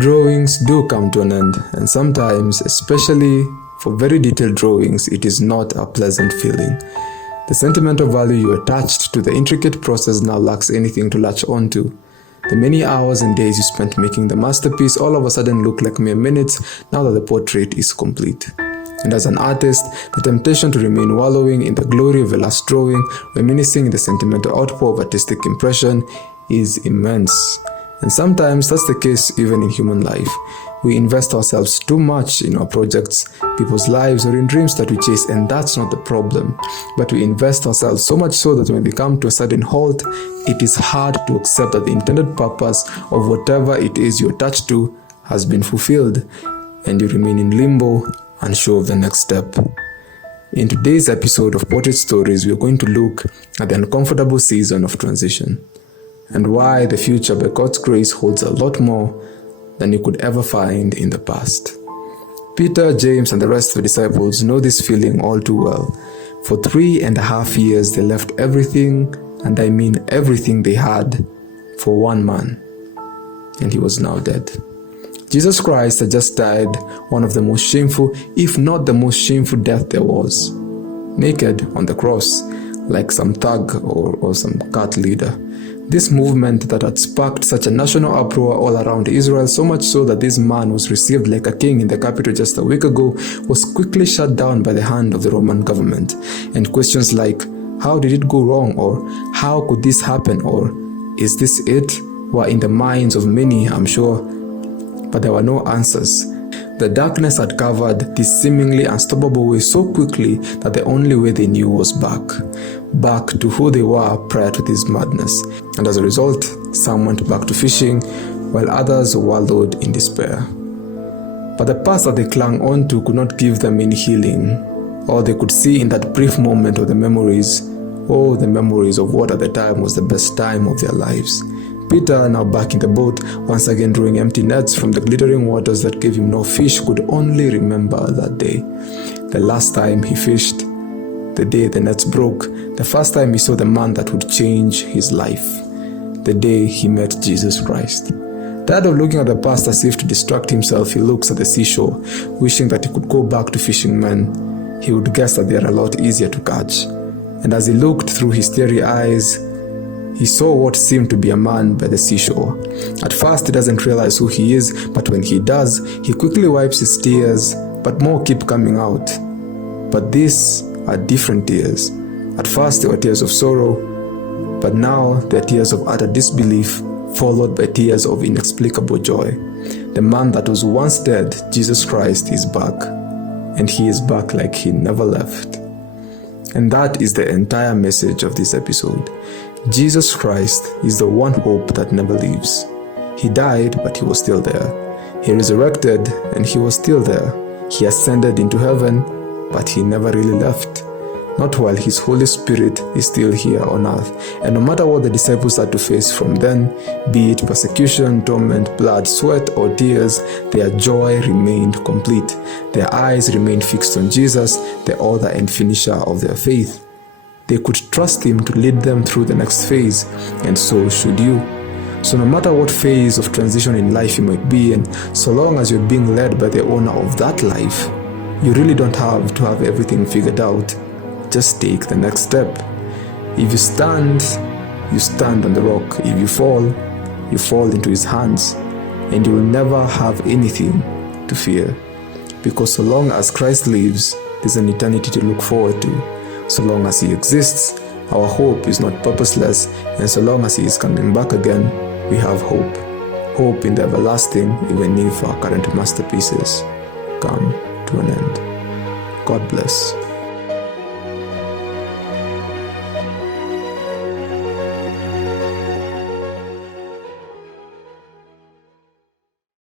Drawings do come to an end, and sometimes, especially for very detailed drawings, it is not a pleasant feeling. The sentimental value you attached to the intricate process now lacks anything to latch onto. The many hours and days you spent making the masterpiece all of a sudden look like mere minutes now that the portrait is complete. And as an artist, the temptation to remain wallowing in the glory of a last drawing, reminiscing in the sentimental outpour of artistic impression, is immense. And sometimes that's the case even in human life. We invest ourselves too much in our projects, people's lives, or in dreams that we chase, and that's not the problem. But we invest ourselves so much so that when they come to a sudden halt, it is hard to accept that the intended purpose of whatever it is you're attached to has been fulfilled, and you remain in limbo, unsure of the next step. In today's episode of Portrait Stories, we are going to look at the uncomfortable season of transition, and why the future by God's grace holds a lot more than you could ever find in the past. Peter, James, and the rest of the disciples know this feeling all too well. For 3.5 years they left everything, and I mean everything they had, for one man, and he was now dead. Jesus Christ had just died one of the most shameful, if not the most shameful death there was, naked on the cross, like some thug or some cult leader. This movement that had sparked such a national uproar all around Israel, so much so that this man was received like a king in the capital just a week ago, was quickly shut down by the hand of the Roman government. And questions like, how did it go wrong? Or how could this happen? Or is this it? Were in the minds of many, I'm sure. But there were no answers. The darkness had covered this seemingly unstoppable way so quickly that the only way they knew was back to who they were prior to this madness. And as a result, some went back to fishing, while others wallowed in despair. But the past that they clung on to could not give them any healing. All they could see in that brief moment of the memories of what at the time was the best time of their lives. Peter, now back in the boat, once again drawing empty nets from the glittering waters that gave him no fish, could only remember that day. The last time he fished, the day the nets broke, the first time he saw the man that would change his life, the day he met Jesus Christ. Tired of looking at the past as if to distract himself, he looks at the seashore, wishing that he could go back to fishing men. He would guess that they are a lot easier to catch. And as he looked through his teary eyes, he saw what seemed to be a man by the seashore. At first he doesn't realize who he is, but when he does, he quickly wipes his tears, but more keep coming out. But these are different tears. At first they were tears of sorrow, but now they are tears of utter disbelief, followed by tears of inexplicable joy. The man that was once dead, Jesus Christ, is back, and he is back like he never left. And that is the entire message of this episode. Jesus Christ is the one hope that never leaves. He died, but he was still there. He resurrected, and he was still there. He ascended into heaven, but he never really left. Not while his Holy Spirit is still here on earth. And no matter what the disciples had to face from then, be it persecution, torment, blood, sweat, or tears, their joy remained complete. Their eyes remained fixed on Jesus, the author and finisher of their faith. They could trust him to lead them through the next phase, and so should you. So no matter what phase of transition in life you might be in, so long as you're being led by the owner of that life, you really don't have to have everything figured out. Just take the next step. If you stand on the rock. If you fall into his hands, and you will never have anything to fear. Because so long as Christ lives, there's an eternity to look forward to. So long as he exists, our hope is not purposeless, and so long as he is coming back again, we have hope. Hope in the everlasting, even if our current masterpieces come to an end. God bless.